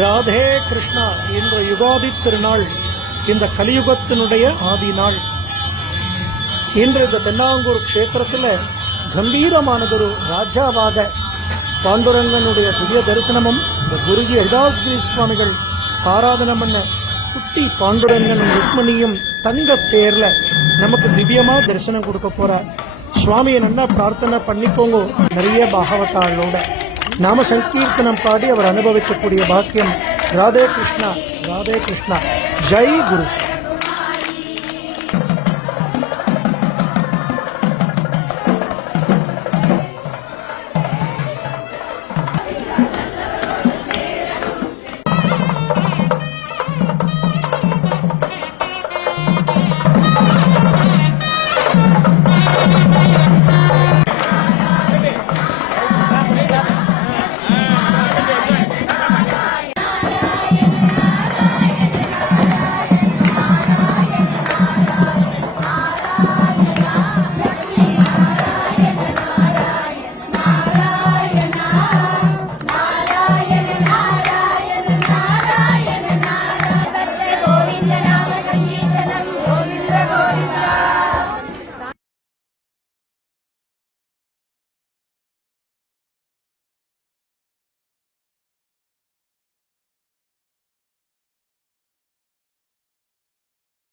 ராதே கிருஷ்ணா என்ற யுகாதி திருநாள் இந்த கலியுகத்தினுடைய ஆதி நாள். இன்று இந்த தென்னாங்கூர் க்ஷேத்திரத்தில் கம்பீரமானதொரு ராஜாவாக பாண்டுரங்கனுடைய புதிய தரிசனமும் இந்த குருஜி ஹரிதாஸ்கிரி சுவாமிகள் ஆராதனை பண்ண குட்டி பாண்டுரங்கனும் ருக்மணியும் தங்க பேர்ல நமக்கு திவ்யமா தரிசனம் கொடுக்க போறார். சுவாமியை நல்லா பிரார்த்தனை பண்ணிக்கோங்க. நிறைய பாகவதாளோட நாம சங்கீர்த்தனம் பாடி அவர் அனுபவிக்கக்கூடிய பாக்கியம். ராதே கிருஷ்ணா, ராதே கிருஷ்ணா. ஜெய் குருஜி.